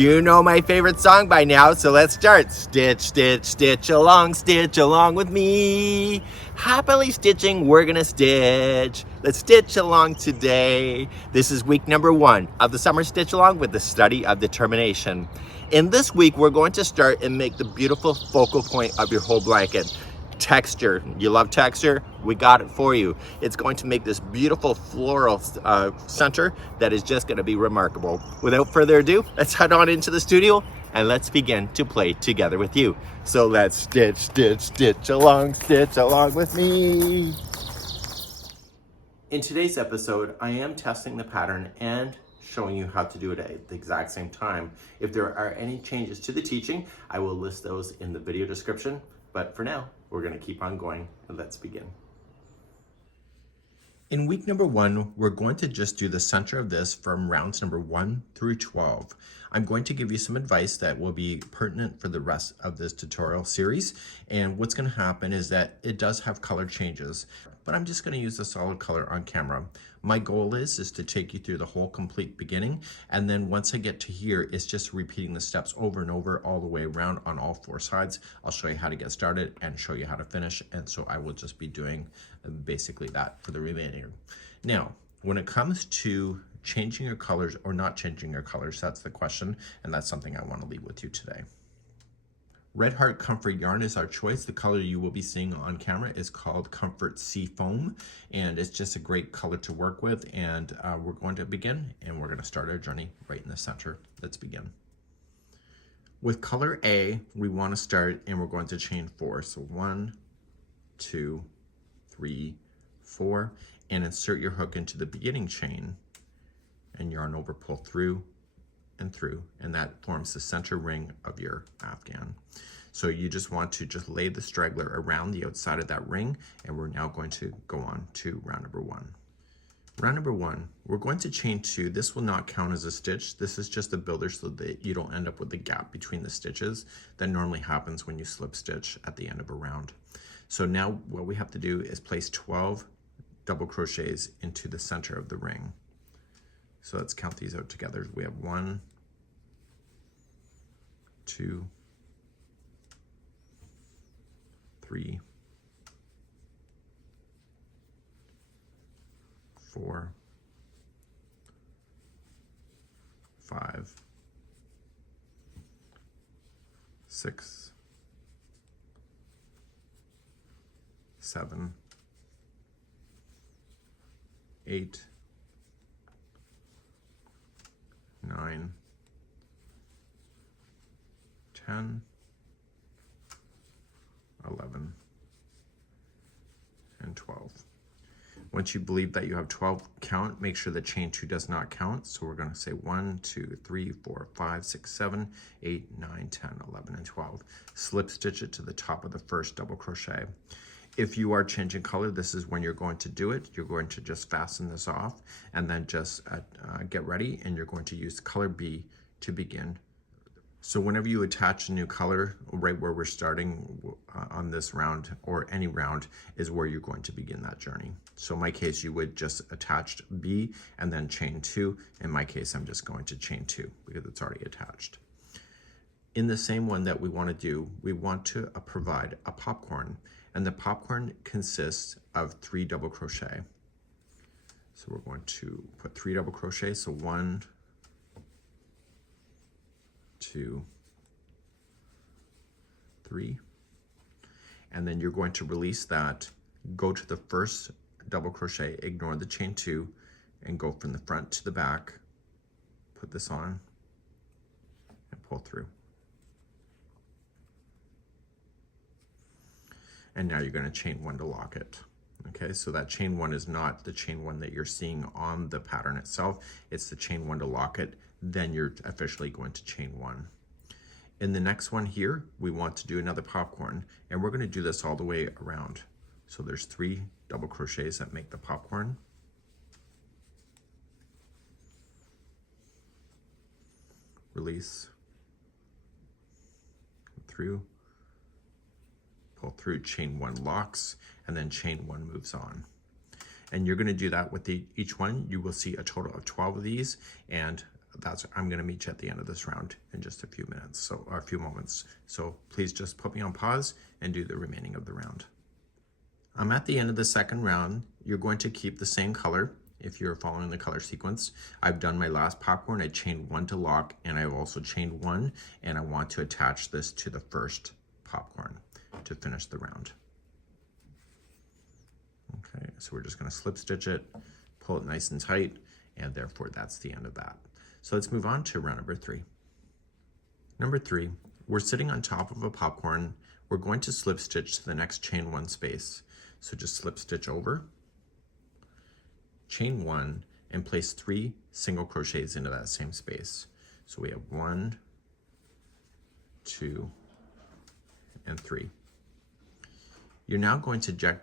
You know my favorite song by now, so let's start. Stitch, stitch, stitch along with me. Happily stitching, we're gonna stitch. Let's stitch along today. This is week number 1 of the summer stitch along with the study of determination. In this week, we're going to start and make the beautiful focal point of your whole blanket. Texture. You love texture? We got it for you. It's going to make this beautiful floral center that is just going to be remarkable. Without further ado, let's head on into the studio and let's begin to play together with you. So let's stitch, stitch, stitch along with me. In today's episode, I am testing the pattern and showing you how to do it at the exact same time. If there are any changes to the teaching, I will list those in the video description. But for now, we're going to keep on going, and let's begin. In week number 1, we're going to just do the center of this from rounds number 1 through 12. I'm going to give you some advice that will be pertinent for the rest of this tutorial series. And what's going to happen is that it does have color changes, but I'm just going to use a solid color on camera. My goal is to take you through the whole complete beginning, and then once I get to here, it's just repeating the steps over and over all the way around on all 4 sides. I'll show you how to get started and show you how to finish, and so I will just be doing basically that for the remainder. Now, when it comes to changing your colors or not changing your colors, that's the question, and that's something I want to leave with you today. Red Heart Comfort yarn is our choice. The color you will be seeing on camera is called Comfort Sea Foam, and it's just a great color to work with. And we're going to begin, and we're going to start our journey right in the center. Let's begin. With color A, we want to start, and we're going to chain 4. So 1, 2, 3, 4, and insert your hook into the beginning chain, and yarn over, pull through, and through, and that forms the center ring of your afghan. So you just want to just lay the straggler around the outside of that ring, and we're now going to go on to round number 1. Round number 1, we're going to chain 2. This will not count as a stitch. This is just a builder so that you don't end up with the gap between the stitches that normally happens when you slip stitch at the end of a round. So now what we have to do is place 12 double crochets into the center of the ring. So let's count these out together. We have 1, 2, 3, 4, 5, 6, 7, 8, 9, 10, 11, and 12. Once you believe that you have 12 count, make sure that chain 2 does not count. So we're going to say 1, 2, 3, 4, 5, 6, 7, 8, 9, 10, 11, and 12. Slip stitch it to the top of the first double crochet. If you are changing color, this is when you're going to do it. You're going to just fasten this off and then just get ready, and you're going to use color B to begin. So whenever you attach a new color, right where we're starting on this round or any round is where you're going to begin that journey. So in my case, you would just attach B and then chain 2. In my case, I'm just going to chain 2 because it's already attached. In the same one that we want to do, we want to provide a popcorn, and the popcorn consists of 3 double crochet. So we're going to put 3 double crochet. So 1, 2, 3, and then you're going to release that, go to the first double crochet, ignore the chain 2, and go from the front to the back, put this on, and pull through. And now you're going to chain 1 to lock it. Okay, so that chain 1 is not the chain 1 that you're seeing on the pattern itself. It's the chain 1 to lock it. Then you're officially going to chain 1. In the next one here, we want to do another popcorn, and we're going to do this all the way around. So there's 3 double crochets that make the popcorn. Release, through, pull through, chain 1 locks, and then chain 1 moves on. And you're going to do that with each one. You will see a total of 12 of these, and I'm going to meet you at the end of this round in just a few minutes, or a few moments. So please just put me on pause and do the remaining of the round. I'm at the end of the second round. You're going to keep the same color if you're following the color sequence. I've done my last popcorn. I chained 1 to lock, and I've also chained 1, and I want to attach this to the first popcorn to finish the round. Okay, so we're just going to slip stitch it, pull it nice and tight, and therefore that's the end of that. So let's move on to round number 3. Number 3, we're sitting on top of a popcorn. We're going to slip stitch to the next chain 1 space. So just slip stitch over, chain 1, and place 3 single crochets into that same space. So we have 1, 2, and 3. You're now going to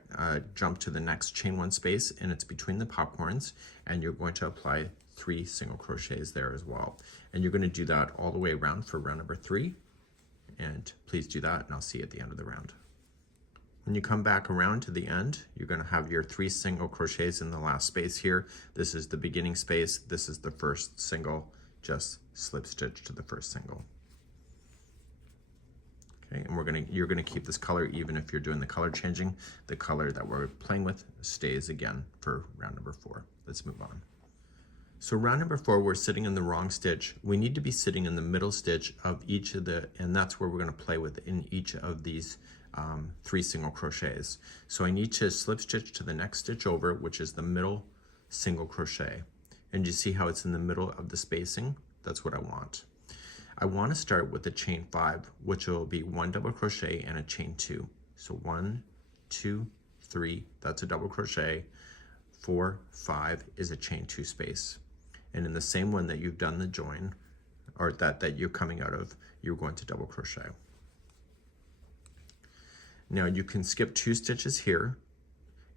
jump to the next chain 1 space, and it's between the popcorns, and you're going to apply 3 single crochets there as well. And you're going to do that all the way around for round number 3, and please do that, and I'll see you at the end of the round. When you come back around to the end, you're going to have your 3 single crochets in the last space here. This is the beginning space. This is the first single. Just slip stitch to the first single. Okay, and you're gonna keep this color even if you're doing the color changing. The color that we're playing with stays again for round number 4. Let's move on. So round number 4, we're sitting in the wrong stitch. We need to be sitting in the middle stitch of each of and that's where we're gonna play with in each of these 3 single crochets. So I need to slip stitch to the next stitch over, which is the middle single crochet. And you see how it's in the middle of the spacing? That's what I want. I want to start with a chain 5, which will be 1 double crochet and a chain 2. So 1, 2, 3, that's a double crochet. 4, 5 is a chain 2 space. And in the same one that you've done the join, or that you're coming out of, you're going to double crochet. Now you can skip 2 stitches here,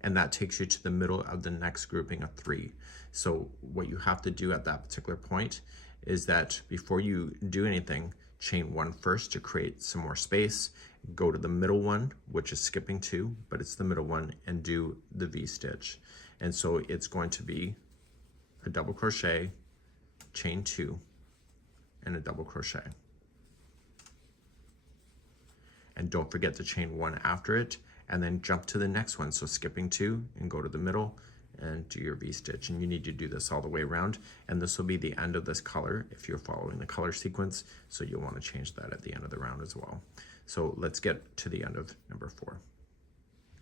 and that takes you to the middle of the next grouping of 3. So what you have to do at that particular point is that before you do anything, chain 1 first to create some more space, go to the middle one, which is skipping 2, but it's the middle one, and do the V-stitch. And so it's going to be a double crochet, chain 2, and a double crochet. And don't forget to chain 1 after it, and then jump to the next one. So skipping 2 and go to the middle and do your V-stitch. And you need to do this all the way around. And this will be the end of this color if you're following the color sequence. So you'll want to change that at the end of the round as well. So let's get to the end of number 4.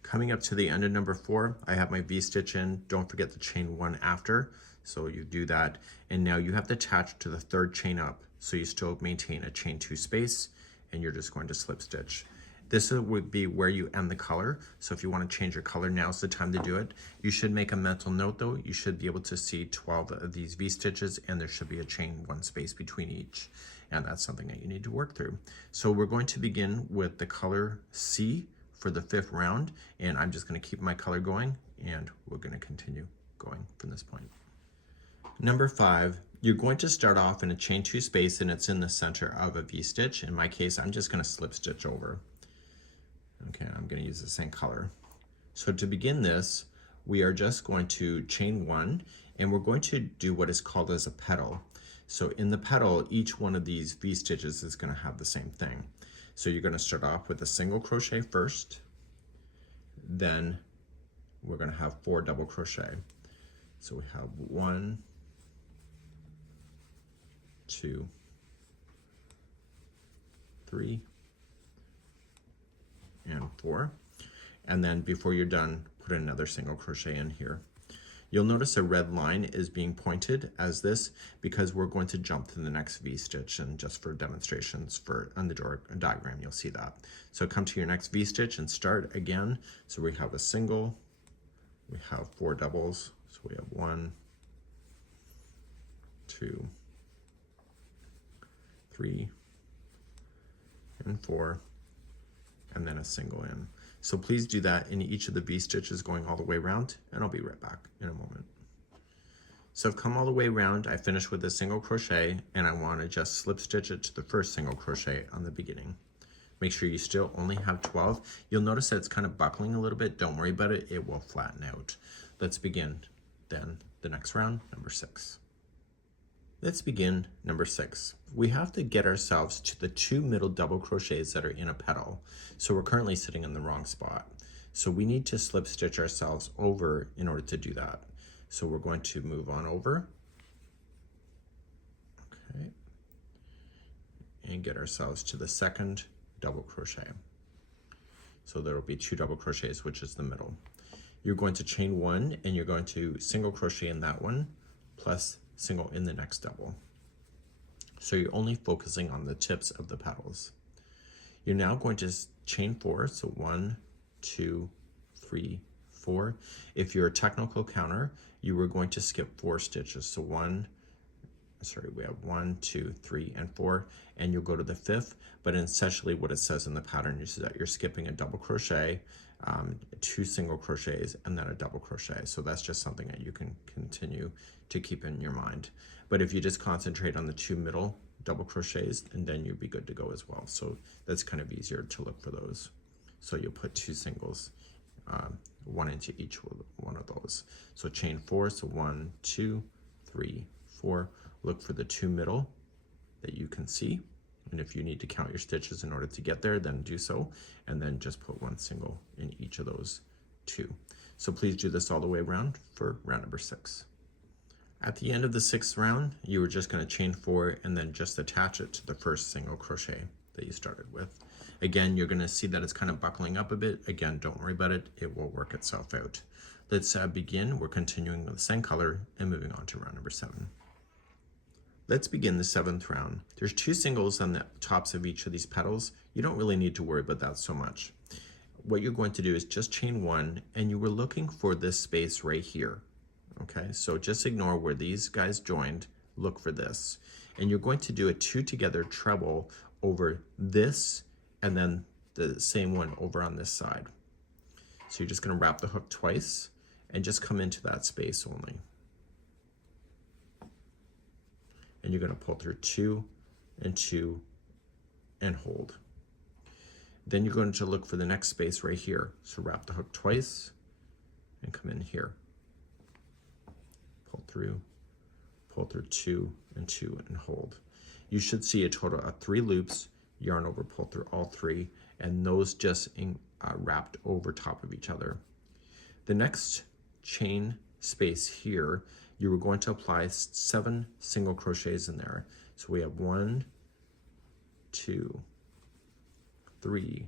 Coming up to the end of number 4, I have my V-stitch in. Don't forget to chain 1 after. So you do that. And now you have to attach to the 3rd chain up. So you still maintain a chain 2 space, and you're just going to slip stitch. This would be where you end the color. So if you want to change your color, now's the time to do it. You should make a mental note though. You should be able to see 12 of these V-stitches, and there should be a chain 1 space between each. And that's something that you need to work through. So we're going to begin with the color C for the 5th round, and I'm just going to keep my color going, and we're going to continue going from this point. Number 5, you're going to start off in a chain 2 space, and it's in the center of a V-stitch. In my case, I'm just going to slip stitch over. Okay, I'm going to use the same color. So to begin this, we are just going to chain 1, and we're going to do what is called as a petal. So in the petal, each one of these V-stitches is going to have the same thing. So you're going to start off with a single crochet first, then we're going to have 4 double crochet. So we have 1, 2, 3, and 4. And then before you're done, put another single crochet in here. You'll notice a red line is being pointed as this because we're going to jump to the next V-stitch, and just for demonstrations on the diagram, you'll see that. So come to your next V-stitch and start again. So we have a single, we have 4 doubles. So we have 1, 2, 3, and 4, and then a single in. So please do that in each of the V-stitches going all the way around, and I'll be right back in a moment. So I've come all the way around, I finished with a single crochet, and I want to just slip stitch it to the first single crochet on the beginning. Make sure you still only have 12. You'll notice that it's kind of buckling a little bit. Don't worry about it, it will flatten out. Let's begin then the next round, number 6. Let's begin number 6. We have to get ourselves to the 2 middle double crochets that are in a petal. So we're currently sitting in the wrong spot. So we need to slip stitch ourselves over in order to do that. So we're going to move on over. Okay. And get ourselves to the second double crochet. So there will be 2 double crochets, which is the middle. You're going to chain 1 and you're going to single crochet in that one plus single in the next double. So you're only focusing on the tips of the petals. You're now going to chain 4, so 1, 2, 3, 4. If you're a technical counter, you were going to skip 4 stitches. So we have 1, 2, 3, and 4, and you'll go to the 5th, but essentially what it says in the pattern is that you're skipping a double crochet, 2 single crochets, and then a double crochet. So that's just something that you can continue to keep in your mind. But if you just concentrate on the 2 middle double crochets, and then you'll be good to go as well. So that's kind of easier to look for those. So you'll put 2 singles, 1 into each one of those. So chain 4, so 1, 2, 3, 4. Look for the 2 middle that you can see. And if you need to count your stitches in order to get there, then do so. And then just put 1 single in each of those 2. So please do this all the way around for round number 6. At the end of the 6th round, you were just going to chain 4 and then just attach it to the first single crochet that you started with. Again, you're going to see that it's kind of buckling up a bit. Again, don't worry about it. It will work itself out. Let's begin. We're continuing with the same color and moving on to round number 7. Let's begin the 7th round. There's 2 singles on the tops of each of these petals. You don't really need to worry about that so much. What you're going to do is just chain 1, and you were looking for this space right here. Okay, so just ignore where these guys joined, look for this. And you're going to do a 2 together treble over this, and then the same one over on this side. So you're just going to wrap the hook twice, and just come into that space only. And you're going to pull through 2 and 2 and hold. Then you're going to look for the next space right here. So wrap the hook twice and come in here. Pull through 2 and 2 and hold. You should see a total of 3 loops, yarn over, pull through all 3, and those just wrapped over top of each other. The next chain space here, you were going to apply 7 single crochets in there. So we have 1, 2, 3,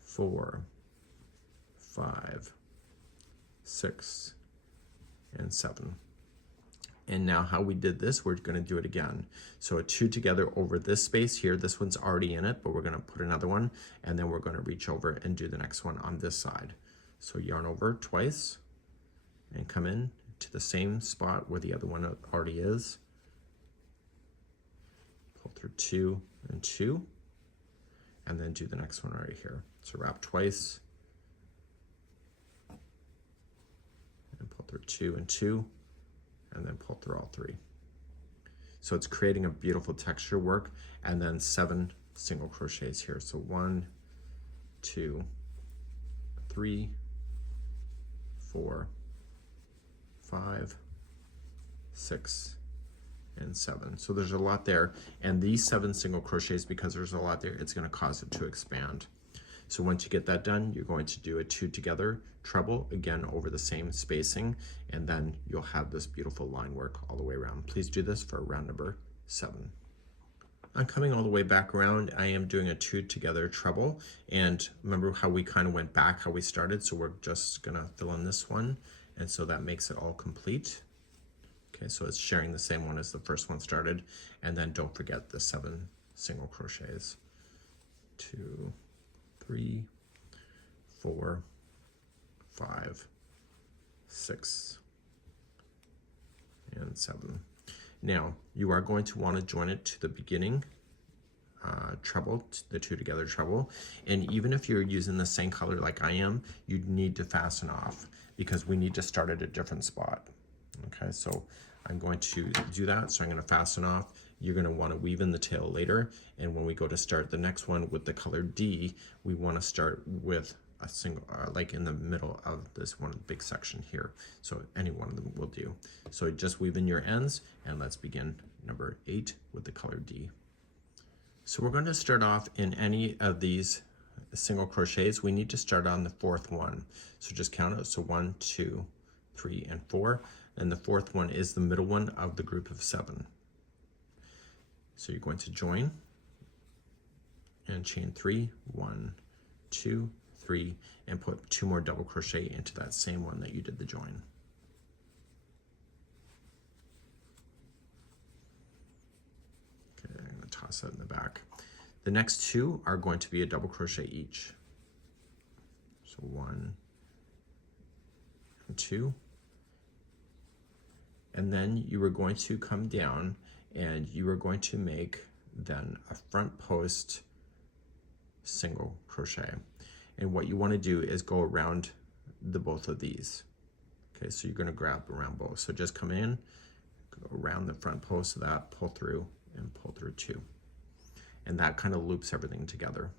4, 5, 6, and 7. And now how we did this, we're going to do it again. So a 2 together over this space here. This one's already in it, but we're going to put another one, and then we're going to reach over and do the next one on this side. So yarn over twice and come in to the same spot where the other one already is. Pull through 2 and 2, and then do the next one right here. So wrap twice and pull through 2 and 2, and then pull through all 3. So it's creating a beautiful texture work, and then 7 single crochets here. So 1, 2, 3, 4, 5, 6, and 7. So there's a lot there, and these 7 single crochets, because there's a lot there, it's going to cause it to expand. So once you get that done, you're going to do a 2 together treble, again over the same spacing, and then you'll have this beautiful line work all the way around. Please do this for round number 7. I'm coming all the way back around. I am doing a 2 together treble, and remember how we kind of went back, how we started, so we're just gonna fill in this one, and so that makes it all complete. Okay, so it's sharing the same one as the first one started, and then don't forget the 7 single crochets. 2, 3, 4, 5, 6, and 7. Now, you are going to want to join it to the beginning treble, the 2 together treble, and even if you're using the same color like I am, you need to fasten off because we need to start at a different spot. Okay, so I'm going to do that, so I'm going to fasten off. You're going to want to weave in the tail later, and when we go to start the next one with the color D, we want to start with a single, like in the middle of this one big section here. So any one of them will do. So just weave in your ends, and let's begin number 8 with the color D. So we're going to start off in any of these single crochets. We need to start on the 4th one. So just count it. So 1, 2, 3, and 4. And the 4th one is the middle one of the group of 7. So you're going to join and chain 3, 1, 2, 3, and put 2 more double crochet into that same one that you did the join. Okay, I'm going to toss that in the back. The next 2 are going to be a double crochet each. So 1 and 2. And then you are going to come down and you are going to make then a front post single crochet. And what you want to do is go around the both of these. Okay, so you're going to grab around both. So just come in, go around the front post of that, pull through, and pull through 2. And that kind of loops everything together.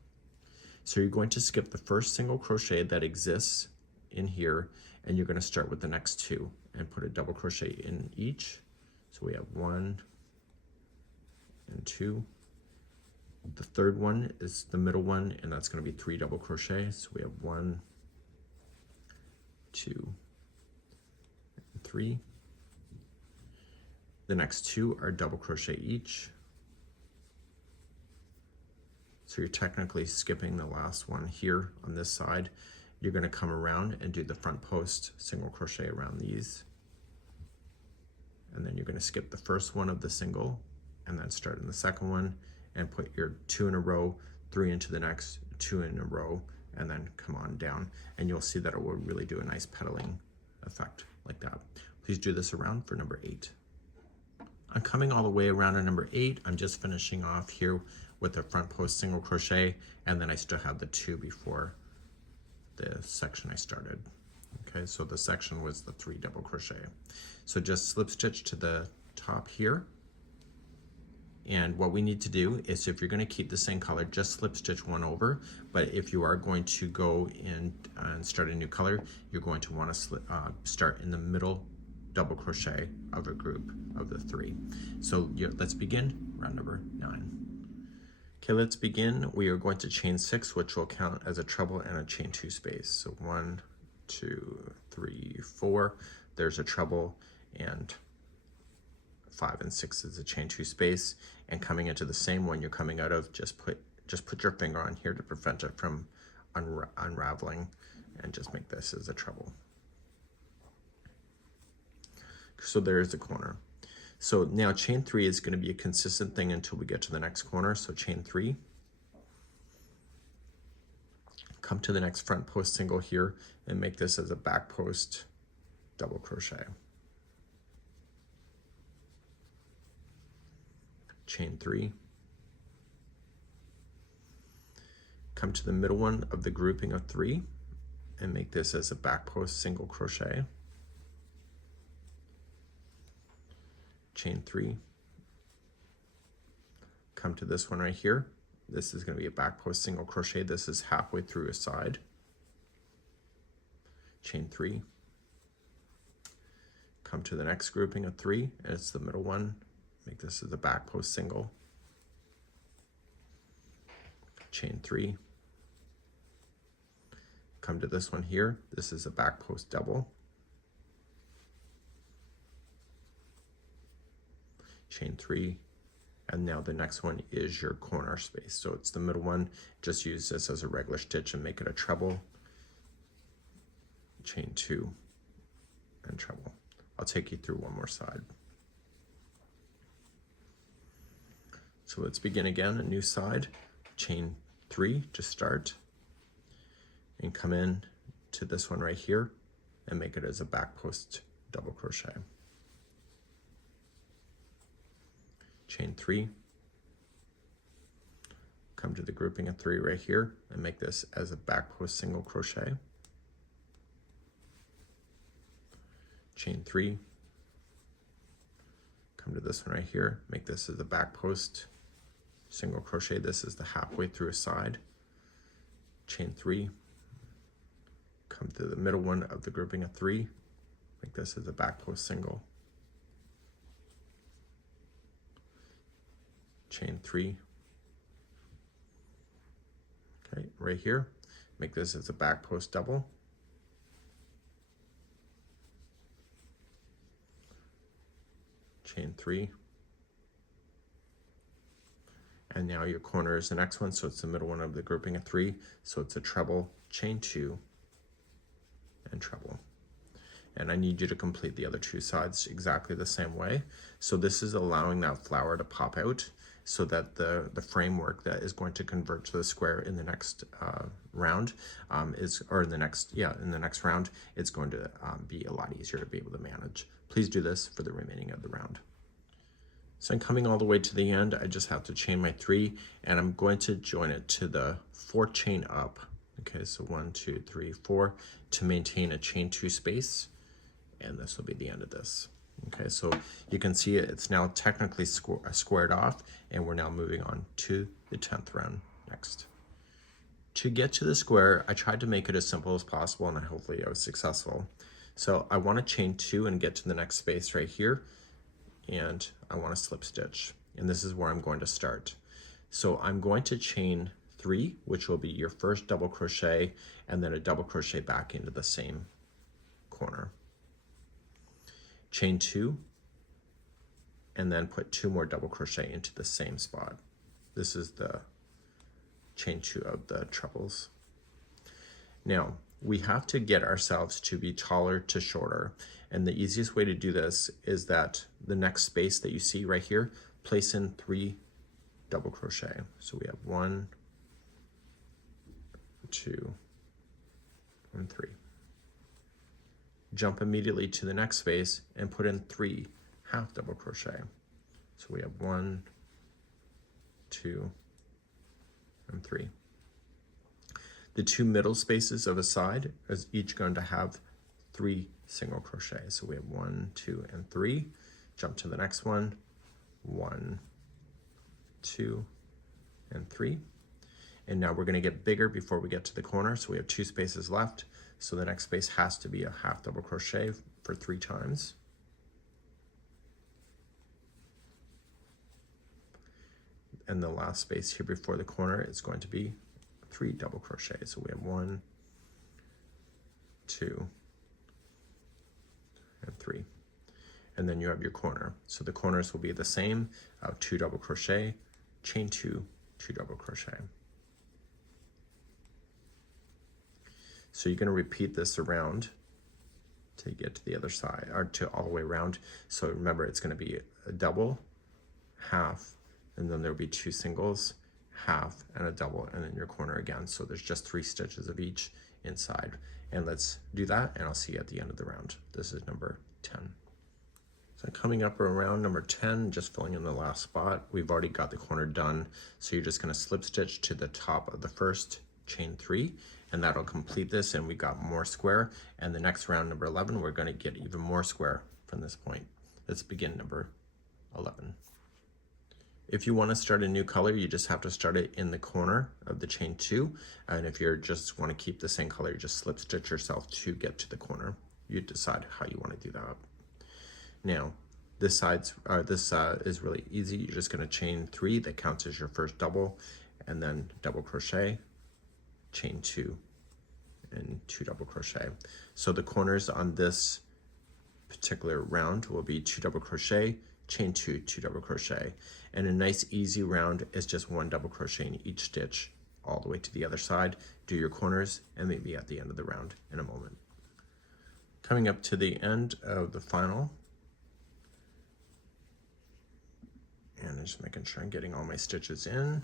So you're going to skip the first single crochet that exists in here, and you're going to start with the next 2 and put a double crochet in each. So we have 1 and 2. The 3rd one is the middle one, and that's going to be 3 double crochets. So we have 1, 2, and 3. The next 2 are double crochet each. So you're technically skipping the last one here on this side. You're going to come around and do the front post single crochet around these. And then you're going to skip the first one of the single and then start in the second one and put your 2 in a row, 3 into the next, 2 in a row, and then come on down. And you'll see that it will really do a nice pedaling effect like that. Please do this around for number 8. I'm coming all the way around to number 8. I'm just finishing off here with the front post single crochet, and then I still have the 2 before the section I started. Okay, so the section was the 3 double crochet. So just slip stitch to the top here. And what we need to do is, if you're going to keep the same color, just slip stitch 1 over. But if you are going to go in and start a new color, you're going to want to start in the middle double crochet of a group of the 3. So let's begin round number 9. Okay, let's begin. We are going to chain 6, which will count as a treble and a chain 2 space. So 1, 2, 3, 4. There's a treble, and 5 and 6 is a chain 2 space. And coming into the same one you're coming out of, just put your finger on here to prevent it from unraveling, and just make this as a treble. So there's the corner. So now chain 3 is going to be a consistent thing until we get to the next corner. So chain 3, come to the next front post single here and make this as a back post double crochet. Chain 3, come to the middle one of the grouping of 3 and make this as a back post single crochet. Chain 3, come to this one right here. This is going to be a back post single crochet. This is halfway through a side. Chain 3, come to the next grouping of 3, and it's the middle one. Make this as a back post single. Chain 3, come to this one here. This is a back post double. Chain 3, and now the next one is your corner space. So it's the middle one. Just use this as a regular stitch and make it a treble. Chain 2 and treble. I'll take you through one more side. So let's begin again, a new side. Chain 3 to start, and come in to this one right here and make it as a back post double crochet. Chain 3, come to the grouping of 3 right here and make this as a back post single crochet. Chain 3, come to this one right here, make this as a back post single crochet. This is the halfway through a side. Chain 3, come to the middle one of the grouping of 3, make this as a back post single, chain 3, okay, right here, make this as a back post double, chain 3, and now your corner is the next one, so it's the middle one of the grouping of 3, so it's a treble, chain 2, and treble. And I need you to complete the other 2 sides exactly the same way. So this is allowing that flower to pop out so that the framework that is going to convert to the square in the next round in the next round, it's going to be a lot easier to be able to manage. Please do this for the remaining of the round. So I'm coming all the way to the end. I just have to chain my 3, and I'm going to join it to the 4th chain up. Okay, so 1, 2, 3, 4 to maintain a chain 2 space, and this will be the end of this. Okay, so you can see it's now technically squared off, and we're now moving on to the 10th round next. To get to the square, I tried to make it as simple as possible, and hopefully I was successful. So I want to chain 2 and get to the next space right here, and I want to slip stitch, and this is where I'm going to start. So I'm going to chain 3, which will be your first double crochet, and then a double crochet back into the same corner. Chain 2, and then put 2 more double crochet into the same spot. This is the chain 2 of the trebles. Now, we have to get ourselves to be taller to shorter, and the easiest way to do this is that the next space that you see right here, place in 3 double crochet. So we have 1, 2, and 3. Jump immediately to the next space and put in 3 half double crochet. So we have 1, 2, and 3. The 2 middle spaces of a side is each going to have 3 single crochet. So we have 1, 2, and 3. Jump to the next one, 1, 2, and 3. And now we're going to get bigger before we get to the corner. So we have 2 spaces left. So the next space has to be a half double crochet for 3 times. And the last space here before the corner is going to be 3 double crochets. So we have 1, 2, and 3. And then you have your corner. So the corners will be the same of 2 double crochet, chain 2, 2 double crochet. So you're going to repeat this around to get to the other side, or to all the way around. So remember, it's going to be a double, half, and then there'll be 2 singles, half, and a double, and then your corner again. So there's just 3 stitches of each inside. And let's do that, and I'll see you at the end of the round. This is number 10. So coming up around number 10, just filling in the last spot. We've already got the corner done. So you're just going to slip stitch to the top of the first, chain 3, and that'll complete this, and we got more square. And the next round, number 11, we're going to get even more square from this point. Let's begin number 11. If you want to start a new color, you just have to start it in the corner of the chain 2. And if you just want to keep the same color, you just slip stitch yourself to get to the corner. You decide how you want to do that. Now, this is really easy. You're just going to chain 3. That counts as your first double, and then double crochet, chain 2, and 2 double crochet. So the corners on this particular round will be 2 double crochet, chain 2, 2 double crochet. And a nice easy round is just 1 double crochet in each stitch all the way to the other side. Do your corners, and meet me at the end of the round in a moment. Coming up to the end of the final, and I'm just making sure I'm getting all my stitches in,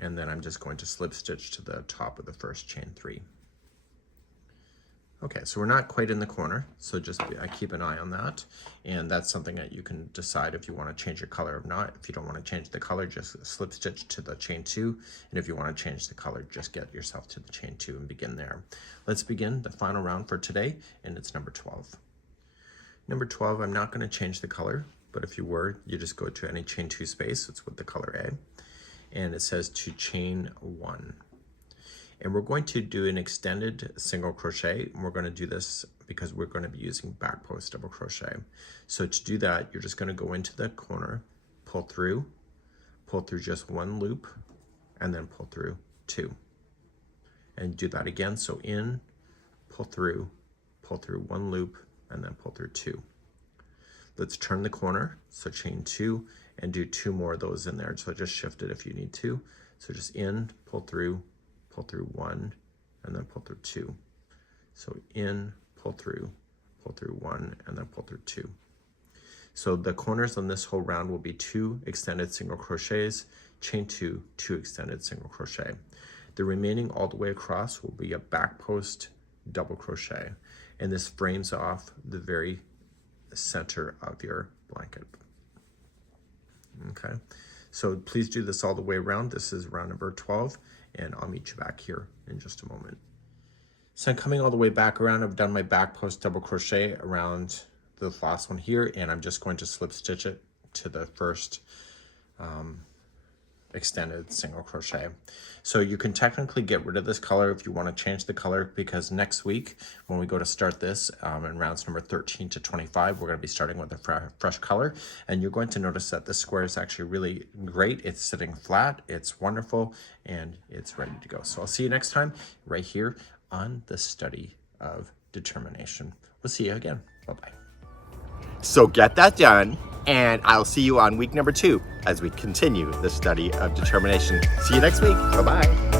and then I'm just going to slip stitch to the top of the first chain 3. Okay, so we're not quite in the corner, so just keep an eye on that, and that's something that you can decide if you want to change your color or not. If you don't want to change the color, just slip stitch to the chain 2, and if you want to change the color, just get yourself to the chain 2 and begin there. Let's begin the final round for today, and it's number 12. Number 12, I'm not going to change the color, but if you were, you just go to any chain 2 space. It's with the color A, and it says to chain 1. And we're going to do an extended single crochet, and we're going to do this because we're going to be using back post double crochet. So to do that, you're just going to go into the corner, pull through just one loop, and then pull through 2. And do that again. So in, pull through one loop, and then pull through 2. Let's turn the corner, so chain 2 and do 2 more of those in there. So just shift it if you need to. So just in, pull through 1, and then pull through 2. So in, pull through 1, and then pull through 2. So the corners on this whole round will be 2 extended single crochets, chain 2, 2 extended single crochet. The remaining all the way across will be a back post double crochet, and this frames off the very center of your blanket. Okay, so please do this all the way around. This is round number 12, and I'll meet you back here in just a moment. So I'm coming all the way back around. I've done my back post double crochet around the last one here, and I'm just going to slip stitch it to the first extended single crochet. So you can technically get rid of this color if you want to change the color, because next week when we go to start this in rounds number 13 to 25, we're going to be starting with a fresh color, and you're going to notice that this square is actually really great. It's sitting flat, it's wonderful, and it's ready to go. So I'll see you next time right here on the study of determination. We'll see you again. Bye-bye. So get that done, and I'll see you on week number 2 as we continue the study of determination. See you next week. Bye-bye.